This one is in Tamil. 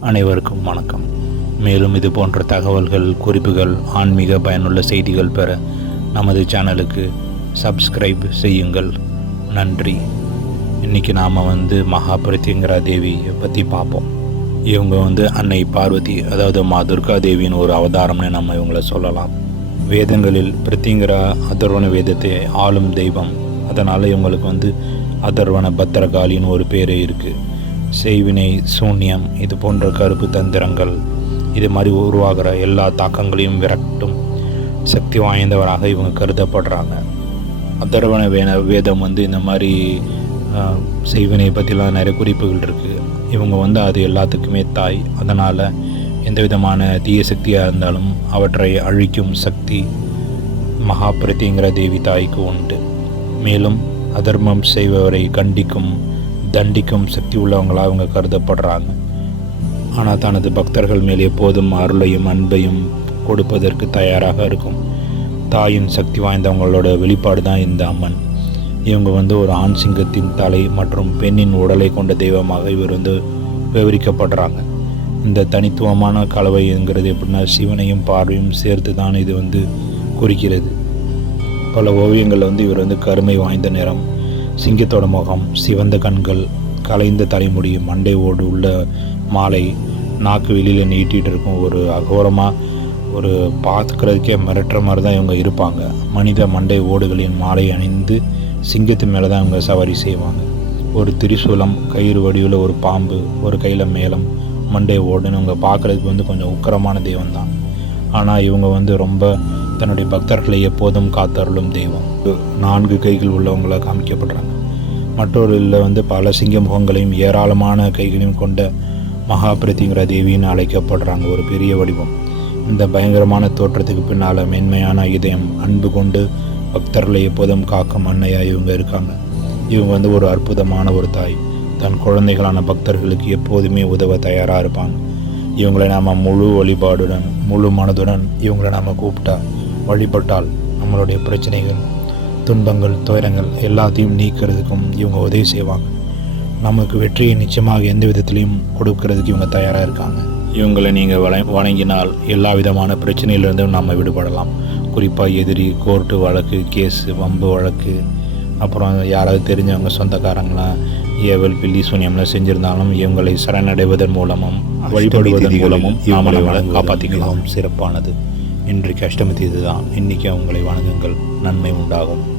அனைவருக்கும் வணக்கம். மேலும் இது போன்ற தகவல்கள் குறிப்புகள் ஆன்மீக பயனுள்ள செய்திகள் பெற நமது சேனலுக்கு சப்ஸ்கிரைப் செய்யுங்கள். நன்றி. இன்றைக்கி நாம் வந்து மகா பிரத்யங்கரா தேவியை பற்றி பார்ப்போம். இவங்க வந்து அன்னை பார்வதி அதாவது மா துர்கா தேவியின் ஒரு அவதாரம்னு நம்ம இவங்கள சொல்லலாம். வேதங்களில் பிரத்யங்கரா அதர்வன வேதத்தை ஆளும் தெய்வம். அதனால் இவங்களுக்கு வந்து அதர்வன பத்திரகாளின்னு ஒரு பேரே இருக்குது செய்வினை சூன்யம் இது போன்ற கருப்பு தந்திரங்கள். இது மாதிரி உருவாகிற எல்லா தாக்கங்களையும் விரட்டும். சக்தி வாய்ந்தவராக இவங்க கருதப்படுறாங்க. அதர்வன வேன வேதம் வந்து இந்த மாதிரி செய்வினை பற்றிலாம் நிறைய குறிப்புகள் இருக்குது இவங்க வந்து அது எல்லாத்துக்குமே தாய். அதனால் எந்த விதமான தீய சக்தியாக இருந்தாலும் அவற்றை அழிக்கும் சக்தி மகா பிரதிங்கிற தேவி தாய்க்கு உண்டு. மேலும் அதர்மம் செய்பவரை கண்டிக்கும் தண்டிக்கும் சக்தி உள்ளவங்களாக அவங்க கருதப்படுறாங்க. ஆனால் தனது பக்தர்கள் மேல் எப்போதும் அருளையும் அன்பையும் கொடுப்பதற்கு தயாராக இருக்கும். தாயின் சக்தி வாய்ந்தவங்களோட வெளிப்பாடு தான் இந்த அம்மன். இவங்க வந்து ஒரு ஆண் சிங்கத்தின் தலை மற்றும் பெண்ணின் உடலை கொண்ட தெய்வமாக இவர் வந்து விவரிக்கப்படுறாங்க. இந்த தனித்துவமான கலவைங்கிறது எப்படின்னா சிவனையும் பார்வையும் சேர்த்து தான் இது வந்து குறிக்கிறது. பல ஓவியங்களில் வந்து இவர் வந்து கருமை வாய்ந்த நிறம் சிங்கத்தோட முகம் சிவந்த கண்கள் கலைந்த தலைமுடி மண்டை ஓடு உள்ள மாலை நாக்கு வெளியில் நீட்டிகிட்டு இருக்கும் ஒரு அகோரமாக ஒரு பார்த்துக்கிறதுக்கே மிரட்டுற மாதிரி தான் இவங்க இருப்பாங்க. மனித மண்டை ஓடுகளின் மாலை அணிந்து சிங்கத்து மேலே தான் இவங்க சவாரி செய்வாங்க. ஒரு திரிசூலம் கயிறு வடிவில் ஒரு பாம்பு ஒரு கையில் மேளம் மண்டை ஓடுன்னு இவங்க பார்க்குறதுக்கு வந்து கொஞ்சம் உக்கரமான தெய்வம் தான் ஆனால் இவங்க வந்து ரொம்ப தன்னுடைய பக்தர்களை எப்போதும் காத்தருளும் தெய்வம். நான்கு கைகள் உள்ளவங்களாக காமிக்கப்படுறாங்க. மற்றொரு இதில் வந்து பல சிங்க முகங்களையும் ஏராளமான கைகளையும் கொண்ட மகாபிரதிங்கிற தேவின்னு அழைக்கப்படுறாங்க. ஒரு பெரிய வடிவம். இந்த பயங்கரமான தோற்றத்துக்கு பின்னால் மென்மையான இதயம் அன்பு கொண்டு பக்தர்களை எப்போதும் காக்கும் அன்னையாக இவங்க இருக்காங்க. இவங்க வந்து ஒரு அற்புதமான ஒரு தாய். தன் குழந்தைகளான பக்தர்களுக்கு எப்போதுமே உதவ தயாராக இருப்பாங்க. இவங்களை நாம் முழு வழிபாடுடன் முழு மனதுடன் இவங்களை நாம் கூப்பிட்டா வழிபட்டால் நம்மளுடைய பிரச்சனைகள் துன்பங்கள் துயரங்கள் எல்லாத்தையும் நீக்கிறதுக்கும் இவங்க உதவி செய்வாங்க. நமக்கு வெற்றியை நிச்சயமாக எந்த விதத்திலையும் கொடுக்கறதுக்கு இவங்க தயாராக இருக்காங்க. இவங்களை நீங்கள் வள வணங்கினால் எல்லா விதமான பிரச்சனையிலிருந்தும் நம்ம விடுபடலாம். குறிப்பாக எதிரி கோர்ட்டு வழக்கு கேஸு வம்பு வழக்கு அப்புறம் யாராவது தெரிஞ்சவங்க சொந்தக்காரங்களாம் ஏவல் பில்லி சூன்யம்லாம் செஞ்சிருந்தாலும் இவங்களை சரணடைவதன் மூலமும் வழிபடுவதன் மூலமும் நாம் அவங்களை காப்பாற்றிக்கலாம் சிறப்பானது. இன்றைக்கு அஷ்டமி தேதி தான் இன்றைக்கி அவங்களை வணங்குங்கள். நன்மை உண்டாகும்.